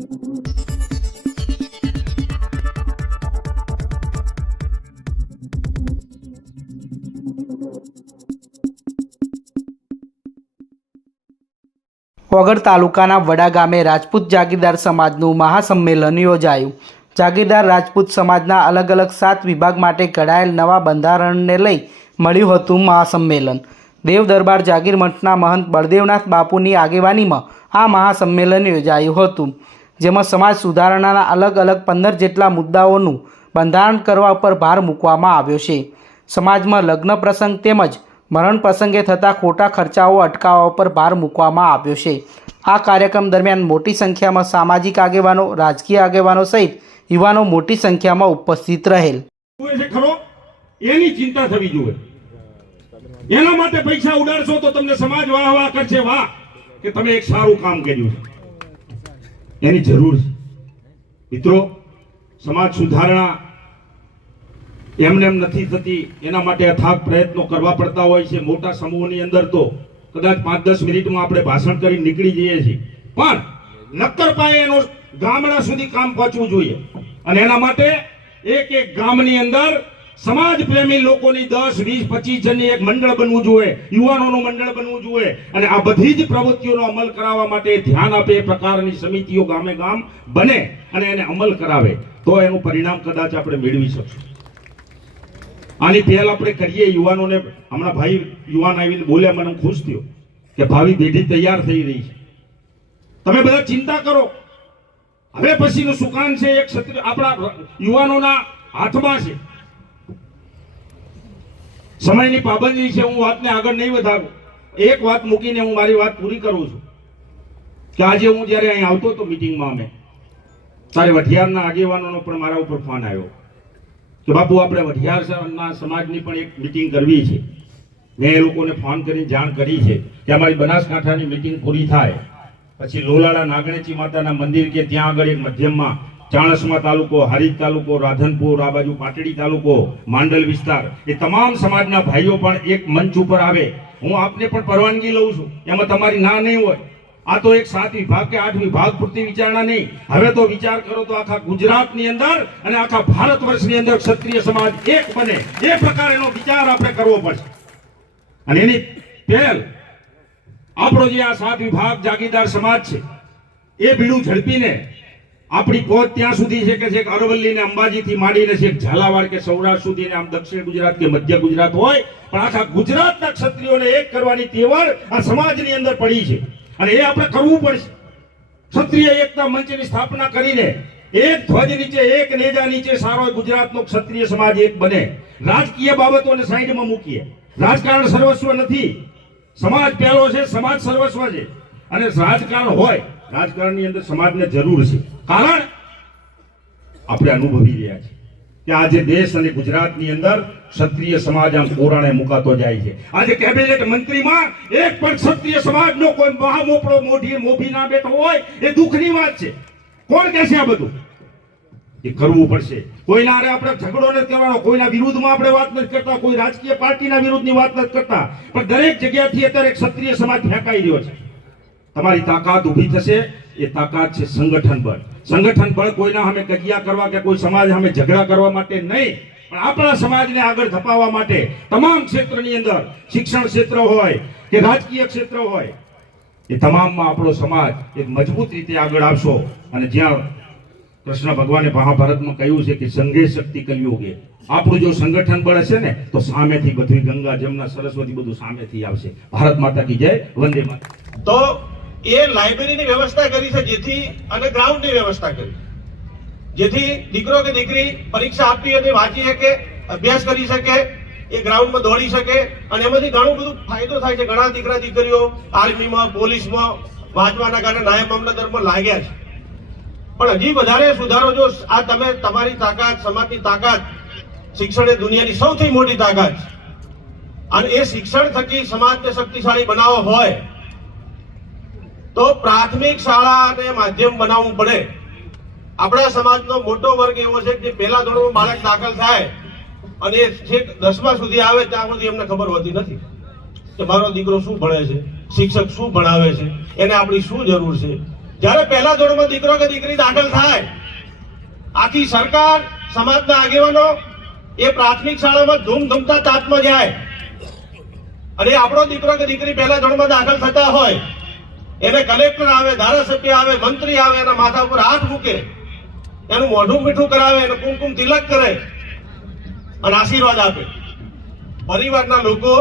વગડ તાલુકાના વડા ગામે રાજપૂત જાગીરદાર સમાજનું મહાસંમેલન યોજાયું. જાગીરદાર રાજપૂત સમાજના અલગ અલગ સાત વિભાગ માટે ઘડાયેલ નવા બંધારણને લઈ મળ્યું હતું મહાસંમેલન. દેવ દરબાર જાગીર મઠના મહંત બળદેવનાથ બાપુની આગેવાનીમાં આ મહાસંમેલન યોજાયું હતું. જેમાં સમાજ સુધારણાના અલગ અલગ પંદર જેટલા મુદ્દાઓનું બંધારણ કરવા પર ભાર મૂકવામાં આવ્યો છે. સમાજમાં લગ્ન પ્રસંગ તેમજ મરણ પ્રસંગે થતા ખોટા ખર્ચાઓ અટકાવવા પર ભાર મૂકવામાં આવ્યો છે. આ કાર્યક્રમ દરમિયાન મોટી સંખ્યામાં સામાજિક આગેવાનો, રાજકીય આગેવાનો સહિત યુવાનો મોટી સંખ્યામાં ઉપસ્થિત રહેલ. એની ચિંતા થવી જોઈએ. એના માટે પૈસા ઉડાડશો તો તમને સમાજ વાહ વાહ કરશે. વાહ! કે તમે એક સારું કામ કર્યું છે. એની જરૂર છે. મિત્રો, સમાજ સુધારણા એમને એમ નથી થતી, એના માટે અથાગ પ્રયત્નો કરવા પડતા હોય છે મોટા સમૂહની અંદર તો. કદાચ પાંચ દસ મિનિટમાં આપણે ભાષણ કરી નીકળી જઈએ છીએ. પણ નક્કર પાયે એનો ગામડા સુધી કામ પહોંચવું જોઈએ. અને એના માટે એક એક ગામની અંદર સમાજ પ્રેમી લોકોની દસ, વીસ, પચીસ જણની એક મંડળ બનવું જોઈએ, યુવાનોનું મંડળ બનવું જોઈએ. અને આ બધી જ પ્રવૃત્તિઓનો અમલ કરાવવા માટે ધ્યાન આપે એ પ્રકારની સમિતિઓ ગામે ગામ બને અને એને અમલ કરાવે. તો એનું પરિણામ કદાચ આપણે મેળવી શકશું. આની પહેલ આપણે કરીએ. યુવાનોને હમણાં ભાઈ યુવાન આવીને બોલ્યા, મને ખુશ થયો કે ભાવિ પેઢી તૈયાર થઈ રહી છે. તમે બધા ચિંતા કરો. હવે પછીનું સુકાન છે, એક આપણા યુવાનોના હાથમાં છે. સમયની પાબંદી છે, હું વાતને આગળ નહીં વધારું. એક વાત મૂકીને હું મારી વાત પૂરી કરું છું. કે આજે હું જ્યારે અહીં આવતો હતો મિટિંગમાં અમે ત્યારે વઢિયારના આગેવાનોનો પણ મારા ઉપર ફોન આવ્યો. કે બાપુ, આપણે વઢિયારના સમાજની પણ એક મિટિંગ કરવી છે. મેં એ લોકોને ફોન કરીને જાણ કરી છે કે અમારી બનાસકાંઠાની મિટિંગ પૂરી થાય. પછી લોલાડા નાગણેચી માતાના મંદિર કે ત્યાં આગળ એક મધ્યમમાં ચાણસ્મા તાલુકો, હારીજ તાલુકો, રાધનપુર, આ બાજુ પાટડી તાલુકો, માંડલ વિસ્તાર, એ તમામ સમાજના ભાઈઓ પણ એક મંચ ઉપર આવે. હું આપને પણ પરવાનગી લઉં છું. એમાં તમારી ના નહીં હોય. આ તો એક સાત વિભાગ કે આઠ વિભાગ પૂરતી વિચારણા નહીં. હવે તો વિચાર કરો તો આખા ગુજરાતની અંદર અને આખા ભારત વર્ષની અંદર ક્ષત્રિય સમાજ એક બને. એ પ્રકારનો વિચાર આપણે કરવો પડશે. અને એની પહેલ, આપણો જે આ સાત વિભાગ જાગીરદાર સમાજ છે, એ ભીડું ઝડપીને આપણી પહોંચ ત્યાં સુધી છે કે છેક અરવલ્લી ને અંબાજીથી માંડીને છેક ઝાલાવાડ કે સૌરાષ્ટ્ર સુધી આમ દક્ષિણ ગુજરાત કે મધ્ય ગુજરાત હોય, પણ આખા ગુજરાતના ક્ષત્રિયોને એક કરવાની તેવડ આ સમાજની અંદર પડી છે. અને એ આપણે કરવું પડશે. ક્ષત્રિય એકતા મંચની સ્થાપના કરીને એક ધ્વજ નીચે, એક નેજા નીચે સારો ગુજરાતનો ક્ષત્રિય સમાજ એક બને. રાજકીય બાબતોને સાઈડમાં મૂકીએ. રાજકારણ સર્વસ્વ નથી. સમાજ પહેલો છે, સમાજ સર્વસ્વ છે. અને રાજકારણ હોય, રાજકારણની અંદર સમાજને જરૂર છે. કારણ આપણે અનુભવી રહ્યા છીએ કે આજે દેશ અને ગુજરાતની અંદર ક્ષત્રિય સમાજ આમ કોરાણે મુકાતો જાય છે. આજે કેબિનેટ મંત્રીમાં એક પણ ક્ષત્રિય સમાજનો કોઈ મહામોપડો મોઢી મોભી ના બેઠો હોય એ દુઃખની વાત છે. કોણ કહે છે આ બધું? એ કરવું પડશે. કોઈના અરે આપણે ઝઘડો નથી કરવાનો, કોઈના વિરુદ્ધમાં આપણે વાત નથી કરતા, કોઈ રાજકીય પાર્ટીના વિરુદ્ધની વાત નથી કરતા. પણ દરેક જગ્યાથી અત્યારે ક્ષત્રિય સમાજ ફેંકાઈ રહ્યો છે. તમારી તાકાત ઊભી થશે એ તાકાત છે સંગઠન બળ. સંગઠન બળ કોઈના સામે કજિયા કરવા કે કોઈ સમાજ સામે ઝઘડા કરવા માટે નહીં, પણ આપણા સમાજને આગળ ધપાવવા માટે તમામ ક્ષેત્રની અંદર શિક્ષણ ક્ષેત્ર હોય કે રાજકીય ક્ષેત્ર હોય, એ તમામમાં આપણો સમાજ એક મજબૂત રીતે આગળ આવશો. અને જ્યાં કૃષ્ણ ભગવાને મહાભારતમાં કહ્યું છે કે સંઘે શક્તિ કલયુગે. આપણું જો સંગઠન બળ હશે ને, તો સામેથી બધી ગંગા, જમના, સરસ્વતી બધું સામેથી આવશે. ભારત માતા કી જય, વંદે માતા તો એ લાઇબ્રેરીની વ્યવસ્થા કરી છે જેથી અને ગ્રાઉન્ડની વ્યવસ્થા કરી. જેથી દીકરો કે દીકરી પરીક્ષા આપી અને વાંચી શકે, અભ્યાસ કરી શકે, એ ગ્રાઉન્ડમાં દોડી શકે અને એમાંથી ઘણું બધું ફાયદો થાય છે. ઘણા દીકરા દીકરીઓ આર્મીમાં, પોલીસમાં, વાંચવાના કારણે નાયબ મામલતદારમાં લાગ્યા છે. પણ હજી વધારે સુધારો જો આ તમે તમારી તાકાત, સમાજની તાકાત, શિક્ષણ એ દુનિયાની સૌથી મોટી તાકાત છે. અને એ શિક્ષણ થકી સમાજને શક્તિશાળી બનાવવો હોય તો પ્રાથમિક શાળા અને માધ્યમ બનાવવું પડે. આપણા સમાજનો મોટો વર્ગ એવો છે કે પહેલા ધોરણમાં બાળક દાખલ થાય અને એ છેક દસમા સુધી આવે ત્યાં સુધી એમને ખબર હોતી નથી કે મારો દીકરો શું ભણે છે, શિક્ષક શું ભણાવે છે, એને આપણી શું જરૂર છે. જ્યારે પહેલા ધોરણમાં દીકરો કે દીકરી દાખલ થાય, આખી સરકાર, સમાજના આગેવાનો એ પ્રાથમિક શાળામાં ધૂમધૂમતા તાપમાં જાય. અને આપણો દીકરો કે દીકરી પહેલા ધોરણમાં દાખલ થતા હોય એને કલેક્ટર આવે, ધારાસભ્ય આવે, મંત્રી આવે, એના માથા ઉપર હાથ મૂકે. એનું મોઢું મીઠું કરાવે, એને કુમકુમ તિલક કરે અને આશીર્વાદ આપે. પરિવારના લોકો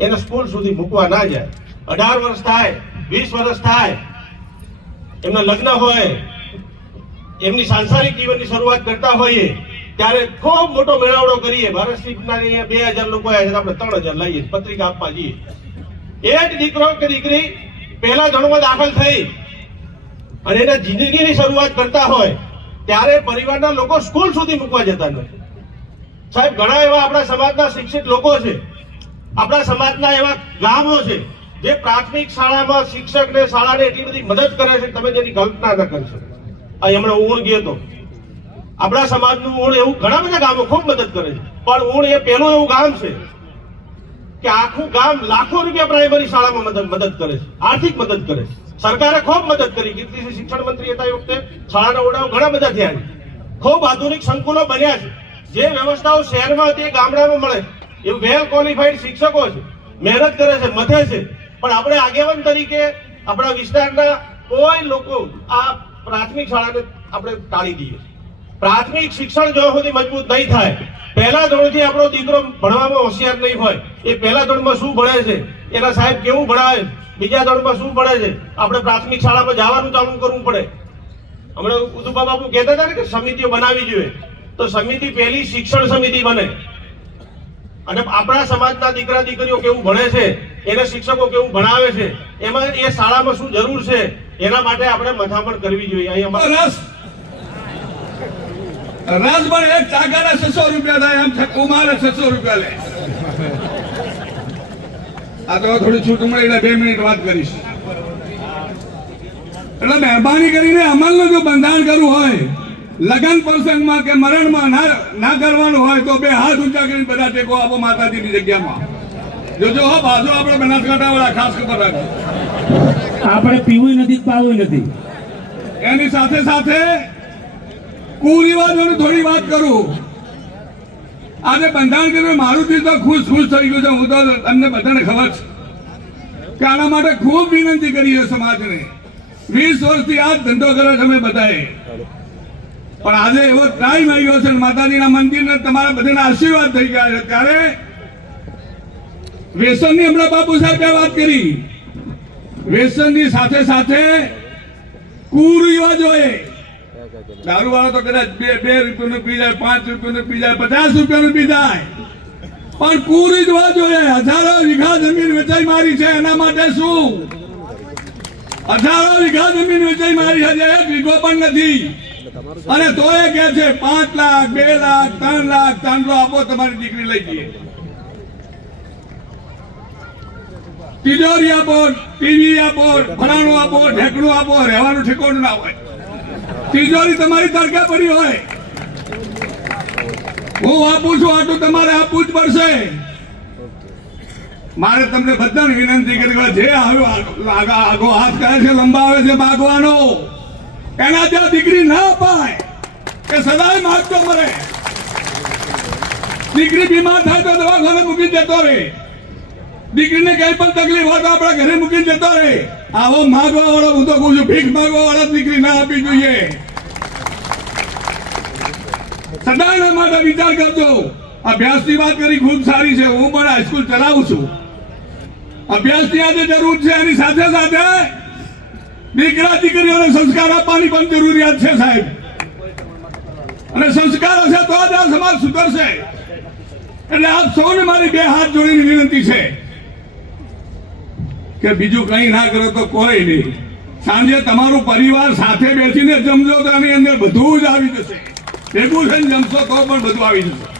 એને સ્કૂલ સુધી મૂકવા ના જાય. અઢાર વર્ષ થાય, વીસ વર્ષ થાય, એમના લગ્ન હોય, એમની સાંસારિક જીવનની શરૂઆત કરતા હોઈએ, ત્યારે ખૂબ મોટો મેળાવડો કરીએ. ભારત સિંહના બે હજાર લોકો આવ્યા છે આપણે ત્રણ હજાર લઈએ, પત્રિકા આપવા જઈએ. એક દીકરો કે દીકરી પહેલા ધોરણમાં દાખલ થઈ. અને એના જિંદગીની શરૂઆત કરતા હોય, ત્યારે પરિવારના લોકો સ્કૂલ સુધી મૂકવા જતા નથી. સાહેબ, ઘણા એવા આપણા સમાજના શિક્ષિત લોકો છે. આપણા સમાજના એવા ગામો છે, જે પ્રાથમિક શાળામાં શિક્ષકને શાળાને એટલી બધી મદદ કરે છે તમે જેની કલ્પના ન કરી શકો. આ હમણાં ઊણ ગયો તો. આપણા સમાજનું ઊણ એવું ઘણા બધા ગામો ખૂબ મદદ કરે છે. પણ ઊણ એ પહેલું એવું ગામ છે કે આખું ગામ લાખો રૂપિયા પ્રાઇમરી શાળામાં મદદ કરે છે. આર્થિક મદદ કરે છે. સરકારે ખૂબ મદદ કરી. કીર્તિસિંહ શિક્ષણ મંત્રી હતા એ વખતે. શાળાના ઓરડાઓ ઘણા બધા થયા છે. ખૂબ આધુનિક સંકુલો બન્યા છે. જે વ્યવસ્થાઓ શહેરમાં હતી એ ગામડામાં મળે એ વેલ ક્વોલિફાઈડ શિક્ષકો છે. મહેનત કરે છે, મથે છે. પણ આપણે આગેવાન તરીકે આપણા વિસ્તારના કોઈ લોકો આ પ્રાથમિક શાળાને આપણે ટાળી દઈએ પ્રાથમિક શિક્ષણ જો સુધી મજબૂત નહીં થાય પહેલા ધોરણથી આપણો દીકરો ભણવામાં હોશિયાર નહીં હોય. એ પહેલા ધોરણમાં શું ભણે છે? એના સાહેબ કેવું ભણાવે? બીજા ધોરણમાં શું ભણે છે? આપણે પ્રાથમિક શાળામાં જવાનું ચાલુ કરવું પડે. હમણાં ઉદુપા બાપુ કહેતા હતા ને કે સમિતિઓ બનાવી જોઈએ. તો સમિતિ પહેલી શિક્ષણ સમિતિ બને. અને આપણા સમાજના દીકરા દીકરીઓ કેવું ભણે છે? એને શિક્ષકો કેવું ભણાવે છે? એમાં એ શાળામાં શું જરૂર છે? એના માટે આપણે મથામણ કરવી જોઈએ. અહીં અમારે એક ચાકાના છસો રૂપિયા થાય એમ છે કુમારે છસો રૂપિયા લે. આ તો થોડી છૂટ મળે એટલે બે મિનિટ વાત કરીશ. એટલે મહેરબાની કરીને અમલનું જો બંધાણ કરવું હોય લગન પ્રસંગમાં કે મરણમાં ના ના કરવાનું હોય તો બે હાથ ઊંચા કરીને બધા ટેકો આપો માતાજીની જગ્યામાં. જોજો હો બાજુ આપણે બનાસકાંઠા વાળા ખાસ ખબર રાખજો આપણે પીવું નથી પાવું નથી. એની સાથે સાથે કુરિવાજોની થોડી વાત કરું. આજે બંધારણ કરીને મારું દિલ તો ખુશ ખુશ થઈ ગયું છે. હું તો તમને બધાને ખબર છે કે આના માટે ખૂબ વિનંતી કરી છે સમાજને. વીસ વર્ષથી આ ધંધો કરે છે અમે બધાએ. પણ આજે એવો ટાઈમ આવી ગયો છે માતાજીના મંદિરને તમારા બધાના આશીર્વાદ થઈ ગયા છે. ત્યારે વેસનની હમણાં બાપુ સાહેબે વાત કરી. વેસનની સાથે સાથે કુરિવાજોએ દારૂ વાળો તો કદાચ બે બે રૂપિયાનું પી જાય પાંચ રૂપિયાનું પી જાય પચાસ રૂપિયાનું પી જાય. પણ પૂરી જોવા જોઈએ હજારો વીઘા જમીન વેચાઈ મારી છે એના માટે શું? હજારો વીઘા જમીન વેચાઈ મારી છે એક વીઘો પણ નથી. અને તો એ કે છે પાંચ લાખ બે લાખ ત્રણ લાખ ચાંદલો આપો તમારી દીકરી લઈ જઈએ. તિજોરી આપો ટીવી આપો ફલાણું આપો ઢેકણું આપો રહેવાનું ઠેકાણું ના હોય. તિજોરી તમારી તડકે પડી હોય. હું આપું છું આટલું તમારે આપવું જ પડશે. મારે તમને બધાને વિનંતી કરી જે આગો હાથ કરે છે, લંબાવે છે માગવાનો એના ત્યાં દીકરી ના અપાય, કે સદાય માગતો મરે દીકરી બીમાર થાય તો દવાખાને મૂકી જતો રહે દીકરીને કઈ પણ તકલીફ હોય તો આપણા ઘરે મૂકી જતો રહે આવો માગવા વાળો હું તો કહું છું, ભીખ માગવા વાળા દીકરી ના આપવી જોઈએ. સદાના માટે વિચાર કરજો. અભ્યાસની વાત કરી, ખૂબ સારી છે. હું પણ હાઈસ્કૂલ ચલાવું છું. અભ્યાસની આજે જરૂર છે, એની સાથે સાથે દીકરા દીકરીઓને સંસ્કાર આપવાની પણ જરૂરિયાત છે, સાહેબ. અને સંસ્કાર હશે તો જ આ સમાજ સુધરશે. એટલે આપ સૌને મારી બે હાથ જોડીની વિનંતી છે. કે બીજું કંઈ ના કરો તો કોઈ નહીં. સાંજે તમારું પરિવાર સાથે બેસીને જમજો તો એની અંદર બધું જ આવી જશે. ભેગું થઈને જમશો તો પણ બધું આવી જશે.